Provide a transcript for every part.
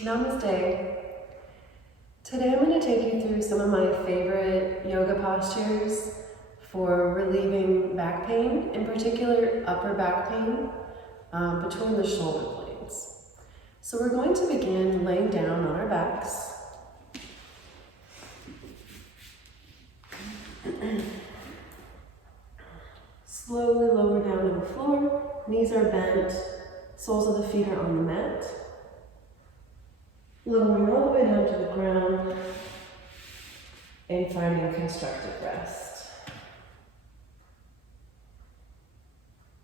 Namaste. Today I'm going to take you through some of my favorite yoga postures for relieving back pain, in particular upper back pain between the shoulder blades. So we're going to begin laying down on our backs. Slowly lower down to the floor, knees are bent, soles of the feet are on the mat. Lowering all the way down to the ground and finding constructive rest.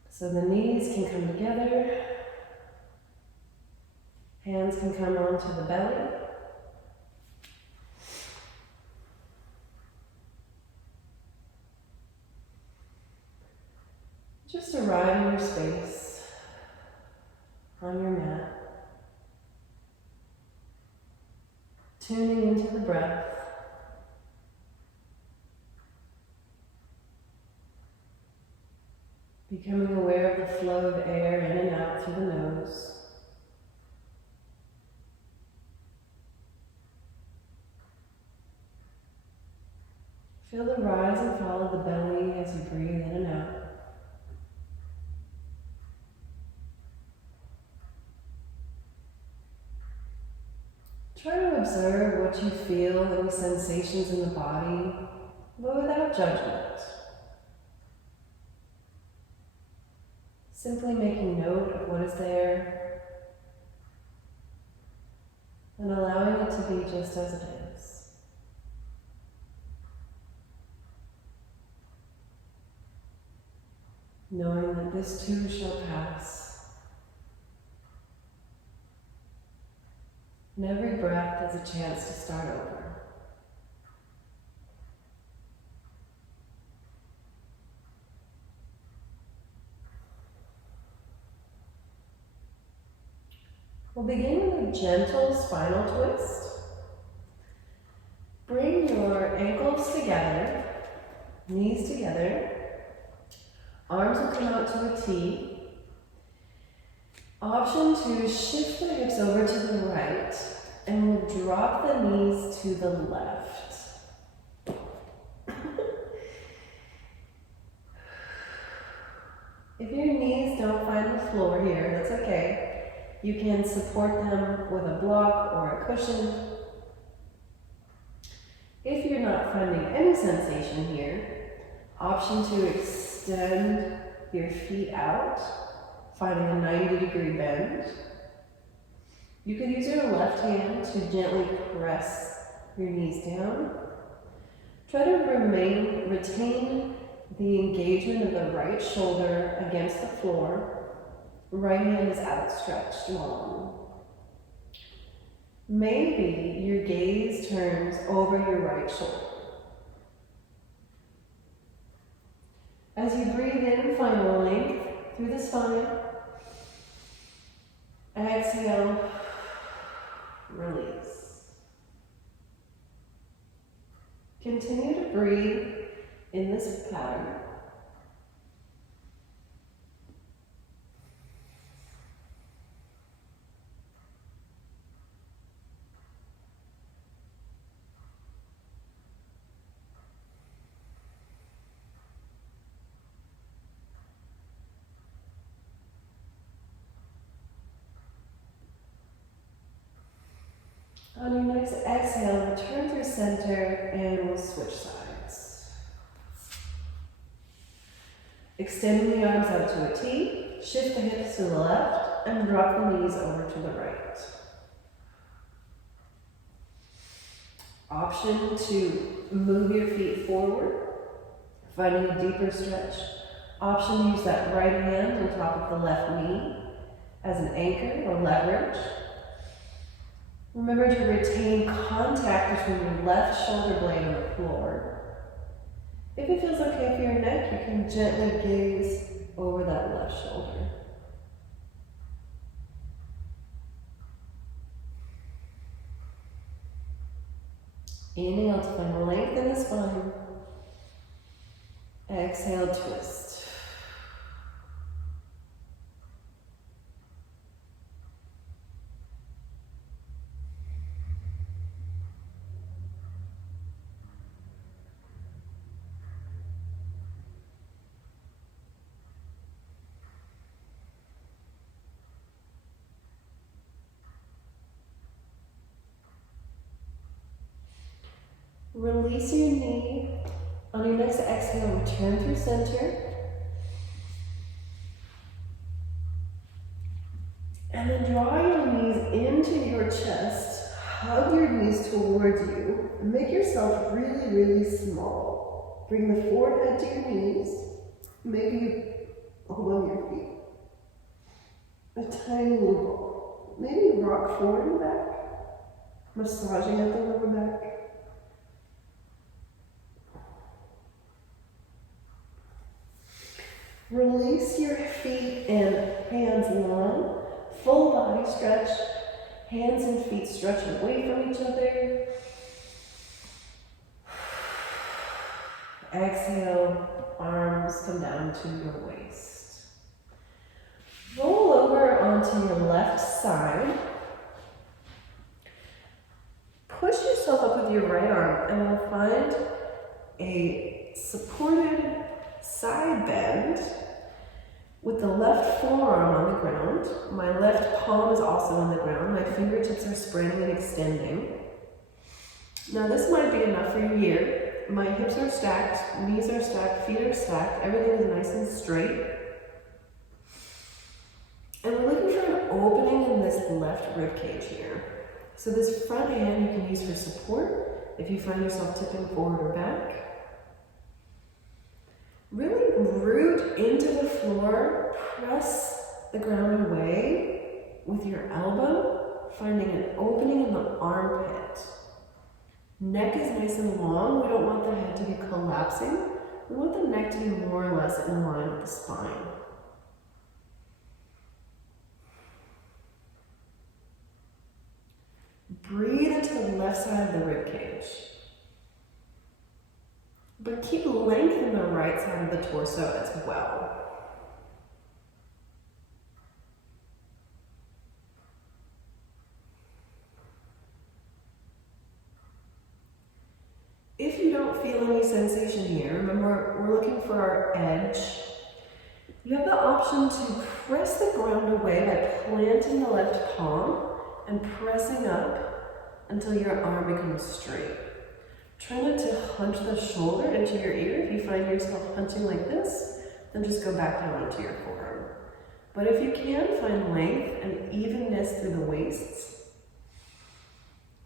So the knees can come together, hands can come onto the belly. Just arrive in your space on your mat. Tuning into the breath. Becoming aware of the flow of air in and out through the nose. Feel the rise and fall of the belly as you breathe in and out. Try to observe what you feel, any sensations in the body, but without judgment. Simply making note of what is there and allowing it to be just as it is. Knowing that this too shall pass. And every breath is a chance to start over. We'll begin with a gentle spinal twist. Bring your ankles together, knees together. Arms will come out to a T. Option to shift the hips over to the right, and we'll drop the knees to the left. If your knees don't find the floor here, that's okay. You can support them with a block or a cushion. If you're not finding any sensation here, option to extend your feet out, finding a 90-degree bend. You could use your left hand to gently press your knees down. Try to retain the engagement of the right shoulder against the floor. Right hand is outstretched long. Maybe your gaze turns over your right shoulder. As you breathe in, find length through the spine. Exhale, release. Continue to breathe in this pattern. On your next exhale, return through center and we'll switch sides. Extending the arms out to a T, shift the hips to the left and drop the knees over to the right. Option to move your feet forward, finding a deeper stretch. Option to use that right hand on top of the left knee as an anchor or leverage. Remember to retain contact between your left shoulder blade and the floor. If it feels okay for your neck, you can gently gaze over that left shoulder. Inhale to find length in the spine. Exhale, twist. Release your knee. On your next exhale, return through center. And then draw your knees into your chest. Hug your knees towards you. And make yourself really, really small. Bring the forehead to your knees. Maybe you hold on your feet. A tiny little ball. Maybe rock forward and back. Massaging at the lower back. Release your feet and hands long. Full body stretch. Hands and feet stretch away from each other. Exhale, arms come down to your waist. Roll over onto your left side. Push yourself up with your right arm and we'll find a supported side bend with the left forearm on the ground. My left palm is also on the ground. My fingertips are spreading and extending. Now this might be enough for you here. My hips are stacked, knees are stacked, feet are stacked. Everything is nice and straight. And we're looking for an opening in this left rib cage here. So this front hand you can use for support if you find yourself tipping forward or back. Really root into the floor, press the ground away with your elbow, finding an opening in the armpit. Neck is nice and long. We don't want the head to be collapsing. We want the neck to be more or less in line with the spine. Breathe into the left side of the rib cage. But keep length in the right side of the torso as well. If you don't feel any sensation here, remember we're looking for our edge. You have the option to press the ground away by planting the left palm and pressing up until your arm becomes straight. Try not to hunch the shoulder into your ear. If you find yourself hunching like this, then just go back down into your forearm. But if you can find length and evenness through the waists,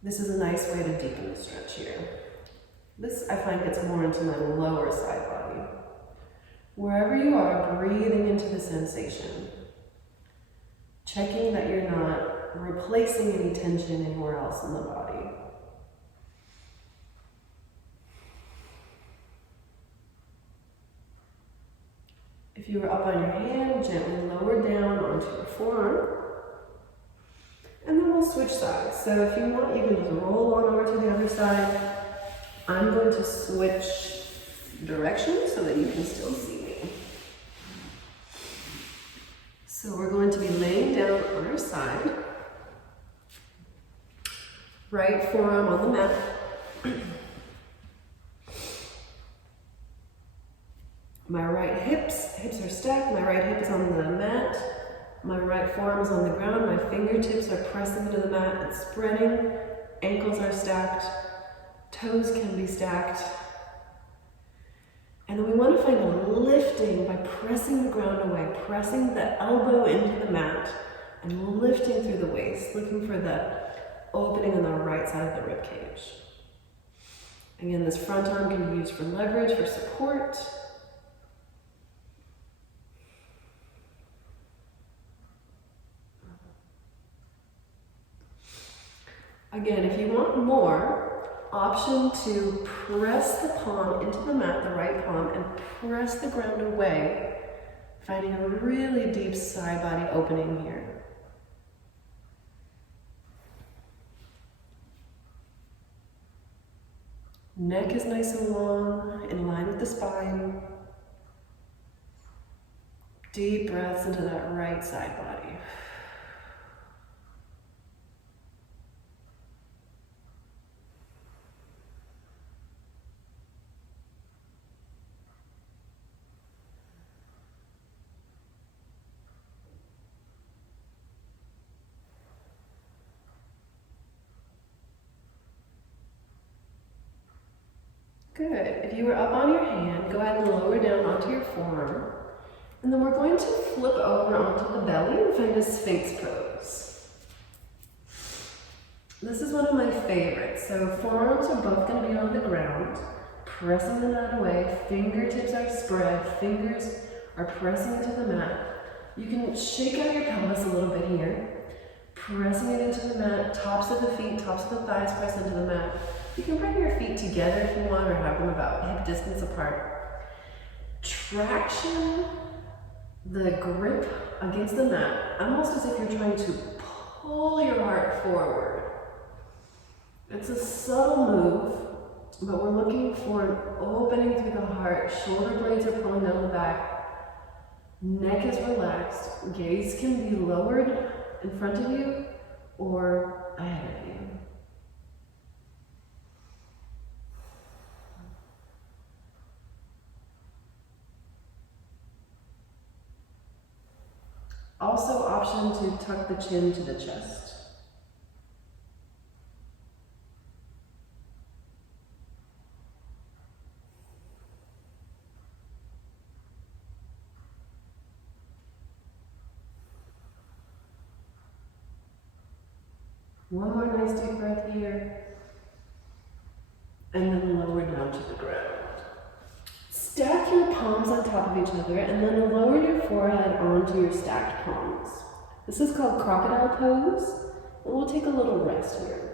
this is a nice way to deepen the stretch here. This, I find, gets more into my lower side body. Wherever you are, breathing into the sensation. Checking that you're not replacing any tension anywhere else in the body. If you were up on your hand, gently lower down onto your forearm. And then we'll switch sides. So if you want, you can just roll on over to the other side. I'm going to switch directions so that you can still see me. So we're going to be laying down on our side. Right forearm on the mat. My right hips are stacked. My right hip is on the mat. My right forearm is on the ground. My fingertips are pressing into the mat and spreading. Ankles are stacked. Toes can be stacked. And then we want to find a lifting by pressing the ground away, pressing the elbow into the mat and lifting through the waist, looking for the opening on the right side of the rib cage. Again, this front arm can be used for leverage, for support. Again, if you want more, option to press the palm into the mat, the right palm, and press the ground away, finding a really deep side body opening here. Neck is nice and long, in line with the spine. Deep breaths into that right side body. Good. If you were up on your hand, go ahead and lower down onto your forearm. And then we're going to flip over onto the belly and find a Sphinx pose. This is one of my favorites. So forearms are both going to be on the ground, pressing the mat away. Fingertips are spread. Fingers are pressing into the mat. You can shake out your pelvis a little bit here, pressing it into the mat, tops of the feet, tops of the thighs press into the mat. You can bring your feet together if you want, or have them about hip distance apart. Traction the grip against the mat, almost as if you're trying to pull your heart forward. It's a subtle move, but we're looking for an opening through the heart. Shoulder blades are pulling down the back. Neck is relaxed. Gaze can be lowered in front of you or ahead of you. Also, option to tuck the chin to the chest. One more nice deep breath here, and then lower down to the ground. Stack your palms on top of each other, and then lower your forehead onto your stacked palms. This is called crocodile pose, and we'll take a little rest here.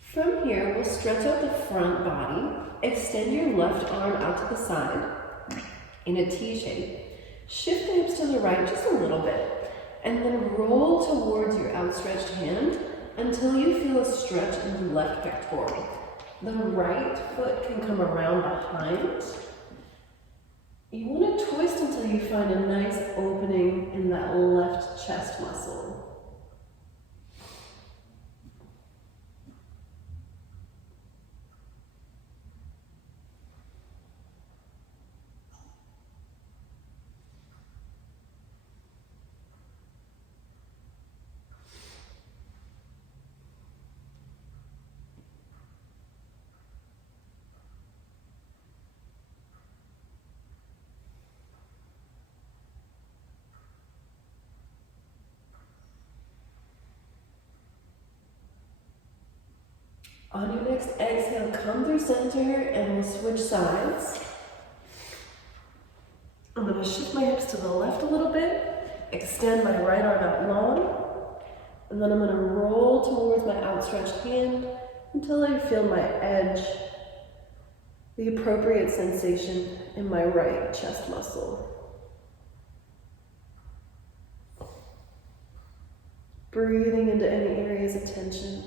From here, we'll stretch out the front body, extend your left arm out to the side in a T shape. Shift the hips to the right just a little bit, and then roll towards your outstretched hand until you feel a stretch in the left pectoral. The right foot can come around behind. You want to twist until you find a nice opening in that left chest muscle. On your next exhale, come through center and we'll switch sides. I'm going to shift my hips to the left a little bit, extend my right arm out long, and then I'm going to roll towards my outstretched hand until I feel my edge, the appropriate sensation in my right chest muscle. Breathing into any areas of tension.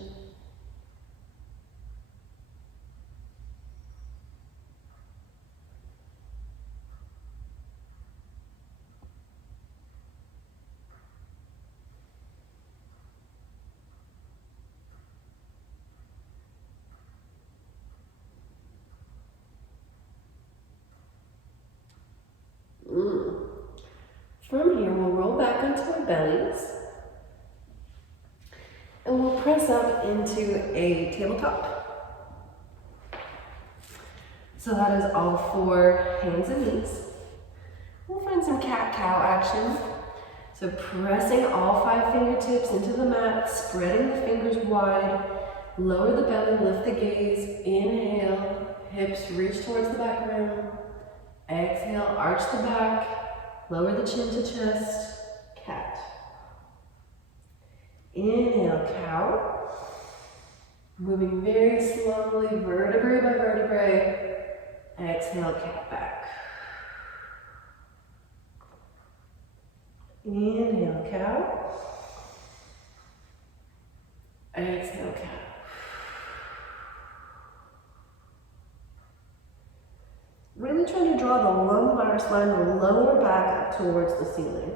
From here, we'll roll back onto our bellies, and we'll press up into a tabletop. So that is all 4 hands and knees. We'll find some cat-cow action. So pressing all 5 fingertips into the mat, spreading the fingers wide, lower the belly, lift the gaze, inhale, hips reach towards the back rim, exhale, arch the back, lower the chin to chest, cat. Inhale, cow. Moving very slowly, vertebrae by vertebrae. Exhale, cat back. Inhale, cow. Exhale, cat. draw the lumbar spine, the lower back up towards the ceiling.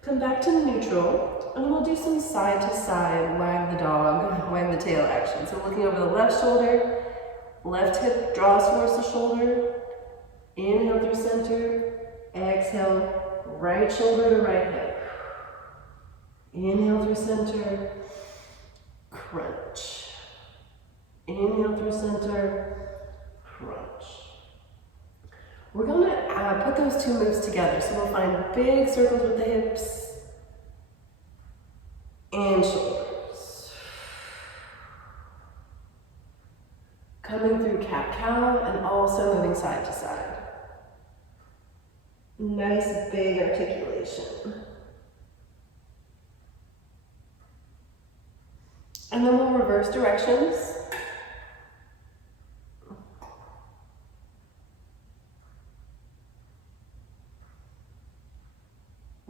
Come back to neutral, and we'll do some side to side, wag the dog, wag the tail action. So looking over the left shoulder, left hip draws towards the shoulder, inhale through center, exhale, right shoulder to right hip. Inhale through center, crunch. Inhale through center, crunch. We're going to put those two moves together. So we'll find big circles with the hips and shoulders. Coming through cat-cow and also moving side to side. Nice big articulation. And then we'll reverse directions.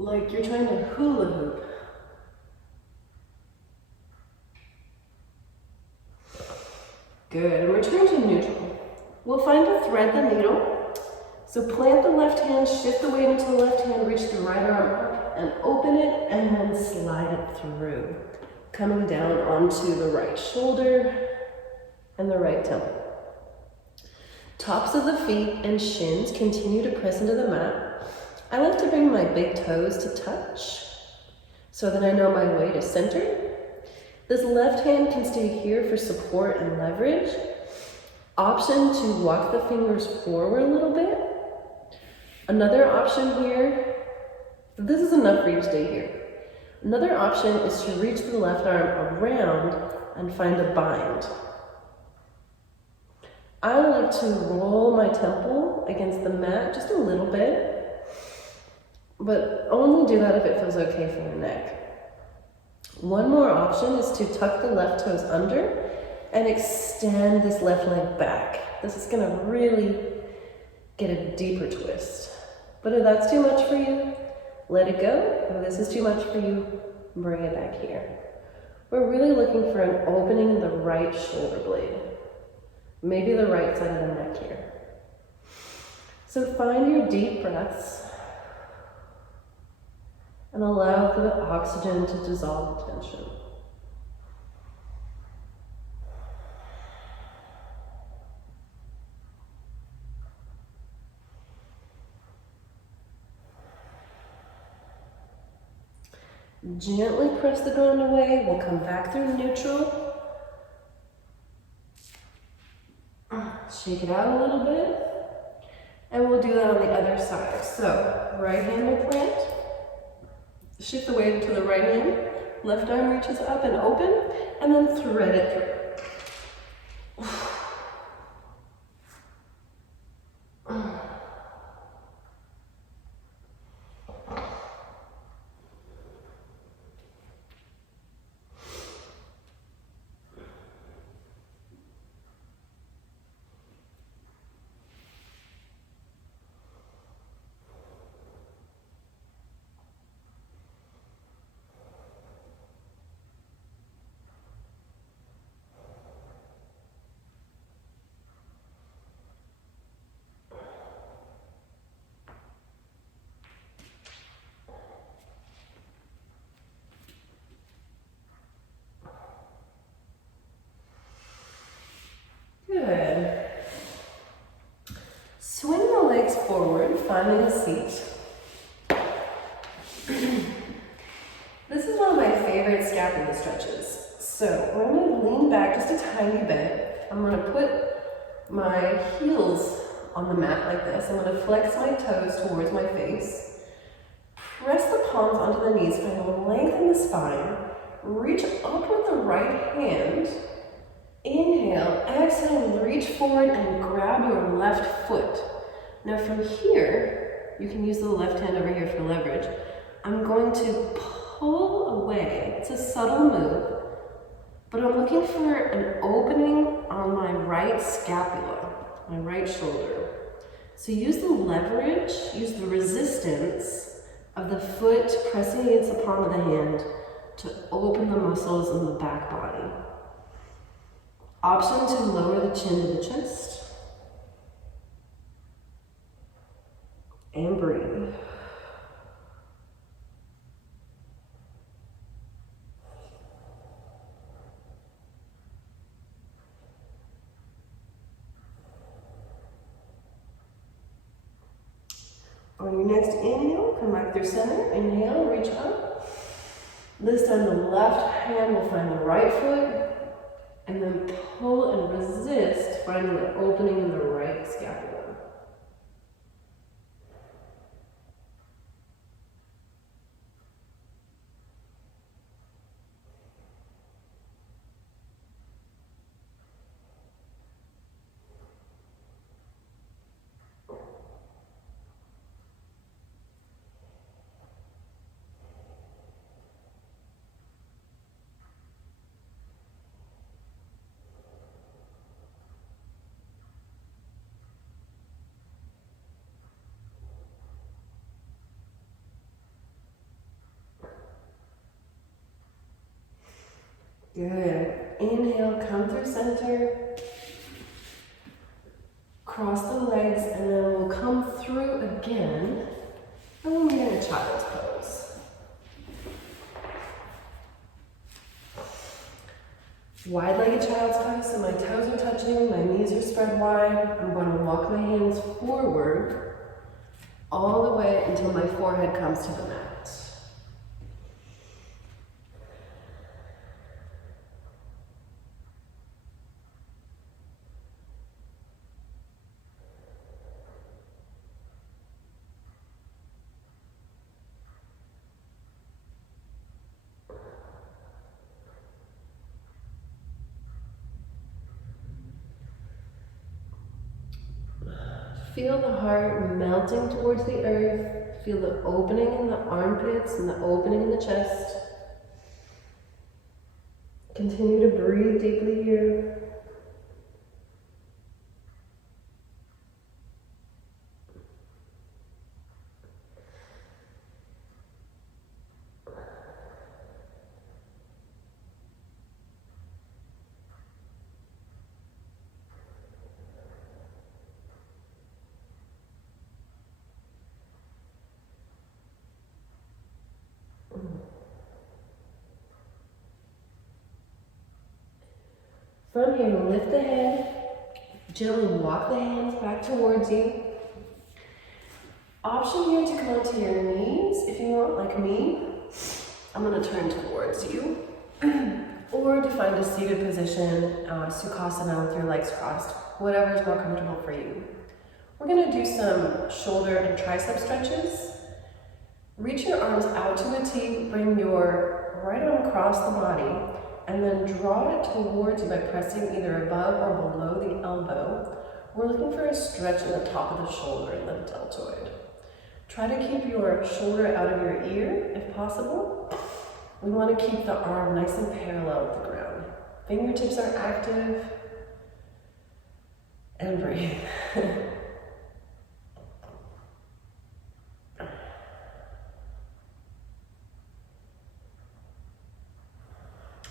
Like you're trying to hula hoop. Good, and return to neutral. We'll find a thread the needle. So plant the left hand, shift the weight into the left hand, reach the right arm up and open it, and then slide it through. Coming down onto the right shoulder and the right temple. Tops of the feet and shins continue to press into the mat. I like to bring my big toes to touch so that I know my weight is centered. This left hand can stay here for support and leverage. Option to walk the fingers forward a little bit. Another option here, this is enough for you to stay here. Another option is to reach the left arm around and find a bind. I like to roll my temple against the mat just a little bit, but only do that if it feels okay for your neck. One more option is to tuck the left toes under and extend this left leg back. This is going to really get a deeper twist. But if that's too much for you, let it go. If this is too much for you, bring it back here. We're really looking for an opening in the right shoulder blade. Maybe the right side of the neck here. So find your deep breaths and allow for the oxygen to dissolve the tension. Gently press the ground away. We'll come back through neutral. Shake it out a little bit. And we'll do that on the other side. So, right hand will plant. Shift the weight to the right hand. Left arm reaches up and open. And then thread it through. Good. Swing the legs forward, finding a seat. This is one of my favorite scapula stretches. So I'm going to lean back just a tiny bit. I'm going to put my heels on the mat like this. I'm going to flex my toes towards my face. Press the palms onto the knees, kind of lengthen the spine. Reach up with the right hand. Inhale, exhale, reach forward and grab your left foot. Now from here, you can use the left hand over here for leverage. I'm going to pull away. It's a subtle move, but I'm looking for an opening on my right scapula, my right shoulder. So use the leverage, use the resistance of the foot pressing against the palm of the hand to open the muscles in the back body. Option to lower the chin to the chest. And breathe. On your next inhale, come back through center. Inhale, reach up. This time the left hand will find the right foot, and then pull and resist, finding the opening in the right scapula. Good. Inhale, come through center. Cross the legs, and then we'll come through again. And we'll be in a child's pose. Wide-legged child's pose, so my toes are touching, my knees are spread wide. I'm going to walk my hands forward all the way until my forehead comes to the mat. Feel the heart melting towards the earth. Feel the opening in the armpits and the opening in the chest. Continue to breathe deeply here. From here, lift the head, gently walk the hands back towards you. Option here to come onto your knees if you want, like me. I'm going to turn towards you. Or to find a seated position, Sukhasana with your legs crossed, whatever is more comfortable for you. We're going to do some shoulder and tricep stretches. Reach your arms out to a T, bring your right arm across the body, and then draw it towards you by pressing either above or below the elbow. We're looking for a stretch in the top of the shoulder and the deltoid. Try to keep your shoulder out of your ear if possible. We want to keep the arm nice and parallel with the ground. Fingertips are active. And breathe.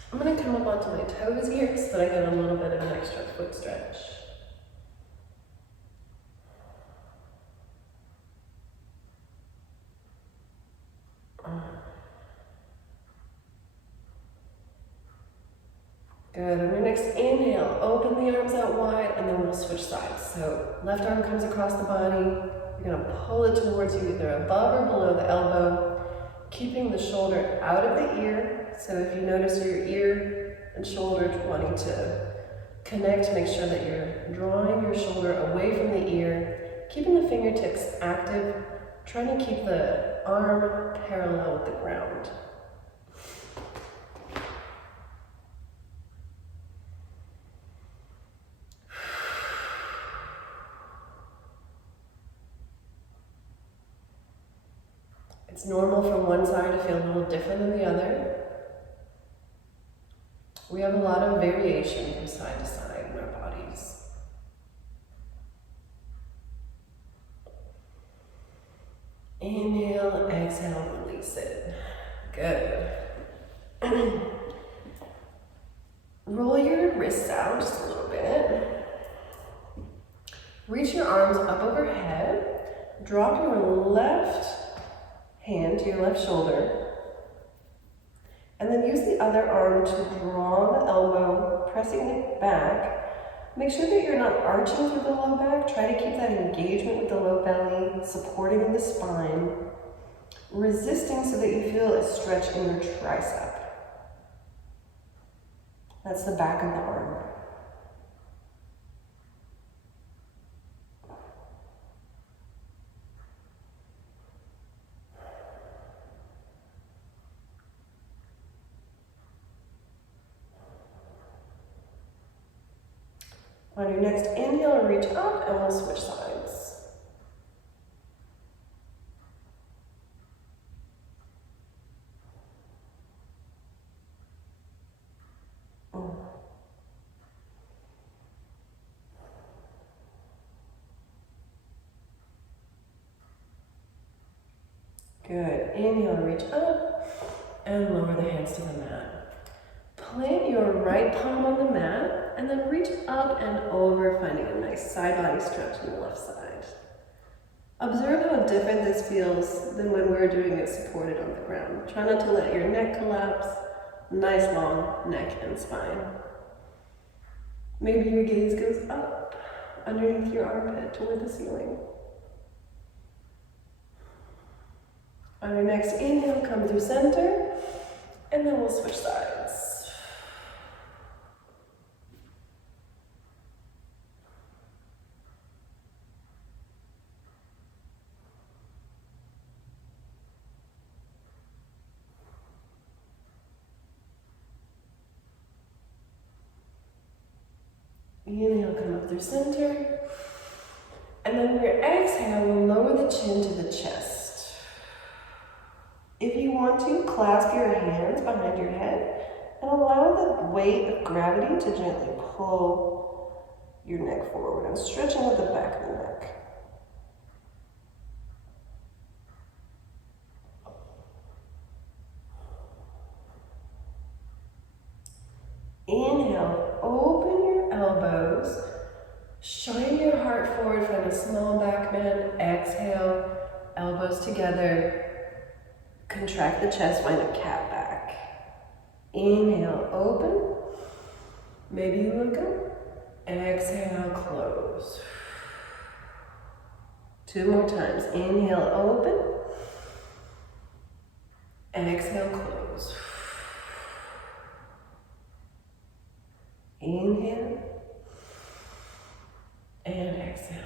I'm going to come up onto my toes here so that I get a little bit of an extra foot stretch. Good. On your next inhale, open the arms out wide, and then we'll switch sides. So left arm comes across the body. You're going to pull it towards you either above or below the elbow, keeping the shoulder out of the ear. So if you notice your ear and shoulder wanting to connect, make sure that you're drawing your shoulder away from the ear, keeping the fingertips active, trying to keep the arm parallel with the ground. It's normal for one side to feel a little different than the other. We have a lot of variation from side to side in our bodies. Inhale, exhale, release it. Good. Roll your wrists out just a little bit. Reach your arms up overhead. drop your left hand to your left shoulder, and then use the other arm to draw the elbow, pressing it back. Make sure that you're not arching through the low back. Try to keep that engagement with the low belly, supporting the spine, resisting so that you feel a stretch in your tricep. That's the back of the arm. On your next inhale, reach up and we'll switch sides. Good. Inhale, reach up and lower the hands to the mat. Plant your right palm on the mat and then reach up and over, finding a nice side body stretch on the left side. Observe how different this feels than when we're doing it supported on the ground. Try not to let your neck collapse. Nice long neck and spine. Maybe your gaze goes up underneath your armpit toward the ceiling. On your next inhale, come through center, and then we'll switch sides. Inhale, come up through center, and then with your exhale, lower the chin to the chest. If you want to, clasp your hands behind your head and allow the weight of gravity to gently pull your neck forward and stretching out the back of the neck. Inhale, open your elbows, shine your heart forward, find a small back bend. Exhale, elbows together. Contract the chest, find a cat back. Inhale, open. Maybe you look up. Exhale, close. 2 more times. Inhale, open. Exhale, close. Inhale. And exhale.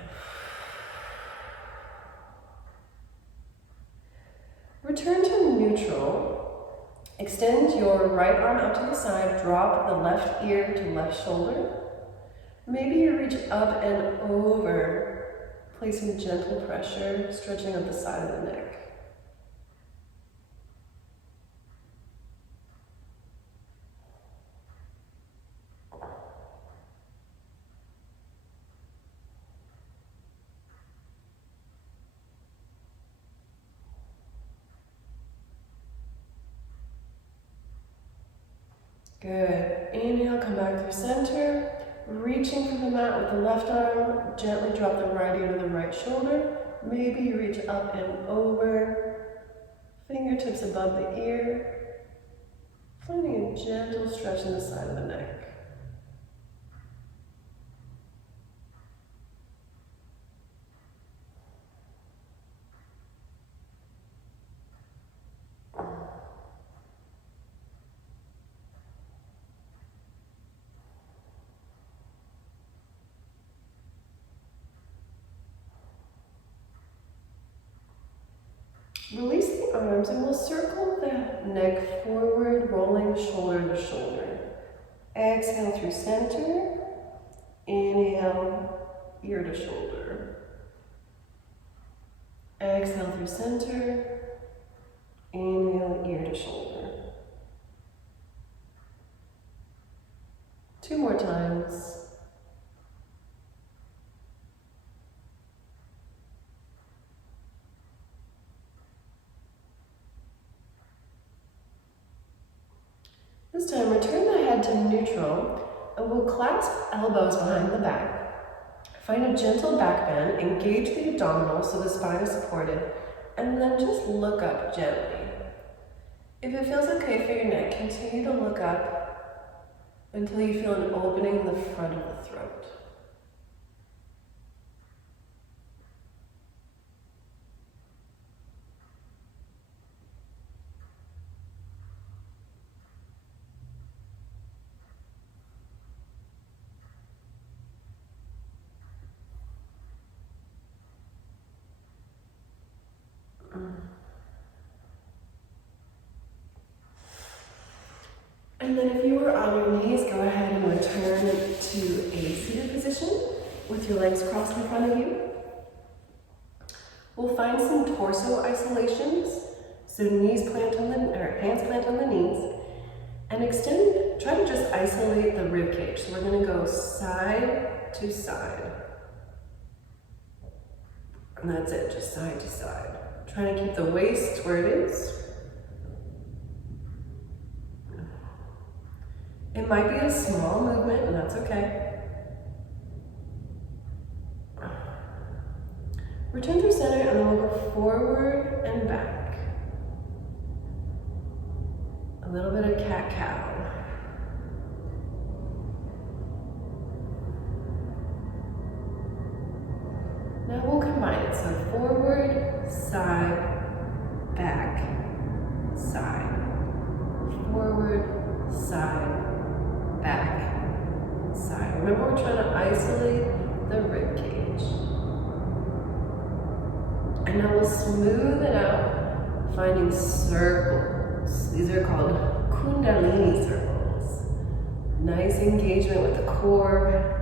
Return to neutral. Extend your right arm out to the side. Drop the left ear to left shoulder. Maybe you reach up and over, placing gentle pressure, stretching up the side of the neck. Good. Inhale, come back through center. Reaching for the mat with the left arm. Gently drop the right ear to the right shoulder. Maybe you reach up and over. Fingertips above the ear. Finding a gentle stretch in the side of the neck. Release the arms and we'll circle the neck forward, rolling shoulder to shoulder. Exhale through center. Inhale, ear to shoulder. Exhale through center. Inhale, ear to shoulder. 2 more times. This time, return the head to neutral, and we'll clasp elbows behind the back. Find a gentle back bend, engage the abdominals so the spine is supported, and then just look up gently. If it feels okay for your neck, continue to look up until you feel an opening in the front of the throat. And then if you were on your knees, go ahead and return to a seated position with your legs crossed in front of you. We'll find some torso isolations. So hands plant on the knees and extend, try to just isolate the rib cage. So we're gonna go side to side. And that's it, just side to side. Trying to keep the waist where it is. It might be a small movement, and that's okay. Return through center, and then we'll go forward and back. A little bit of cat-cow. Now we'll combine it, so forward, side, back, side. Forward, side, back, side. Remember, we're trying to isolate the rib cage. And now we'll smooth it out, finding circles. These are called Kundalini circles. Nice engagement with the core.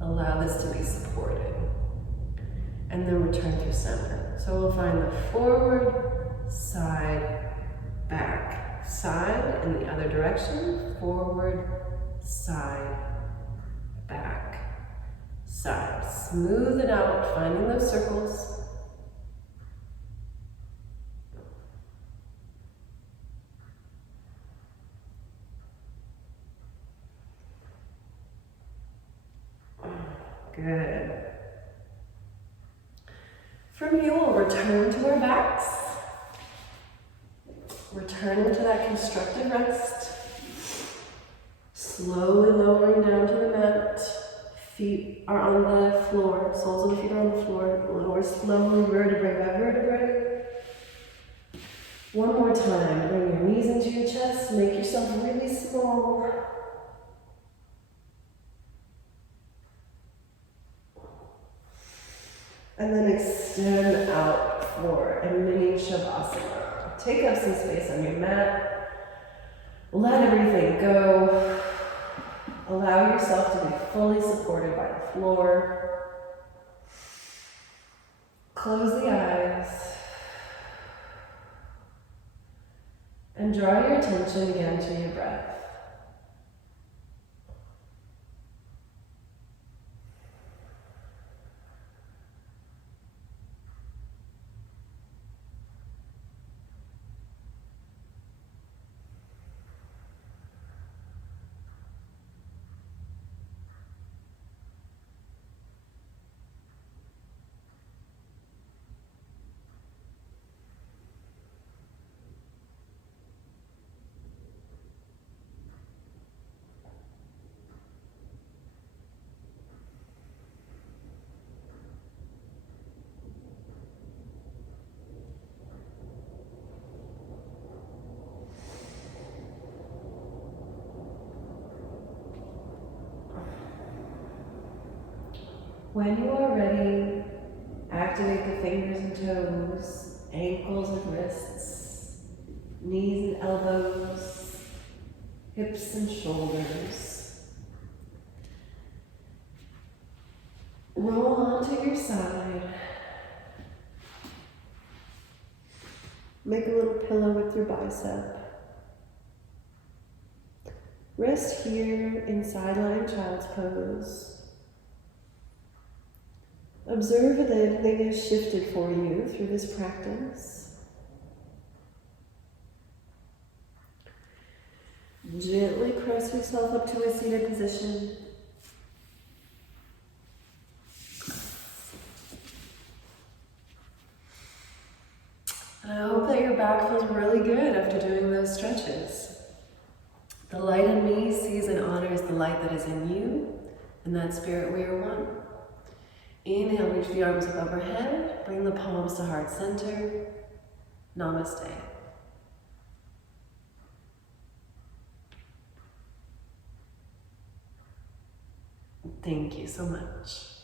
Allow this to be supported. And then return through center. So we'll find the forward, side, back, side, in the other direction. Forward, side, back, side. Smooth it out, finding those circles. Good. From here, we'll return to our backs. Returning to that constructed rest. Slowly lowering down to the mat. Feet are on the floor. Soles of the feet are on the floor. Lower slowly, vertebrae by vertebrae. One more time. Bring your knees into your chest. Make yourself really small. And then extend out for a mini Shavasana. Take up some space on your mat. Let everything go. Allow yourself to be fully supported by the floor. Close the eyes. And draw your attention again to your breath. When you are ready, activate the fingers and toes, ankles and wrists, knees and elbows, hips and shoulders. Roll onto your side. Make a little pillow with your bicep. Rest here in side lying child's pose. Observe if anything has shifted for you through this practice. Gently press yourself up to a seated position. And I hope that your back feels really good after doing those stretches. The light in me sees and honors the light that is in you. In that spirit, we are one. Inhale, reach the arms up overhead. Bring the palms to heart center. Namaste. Thank you so much.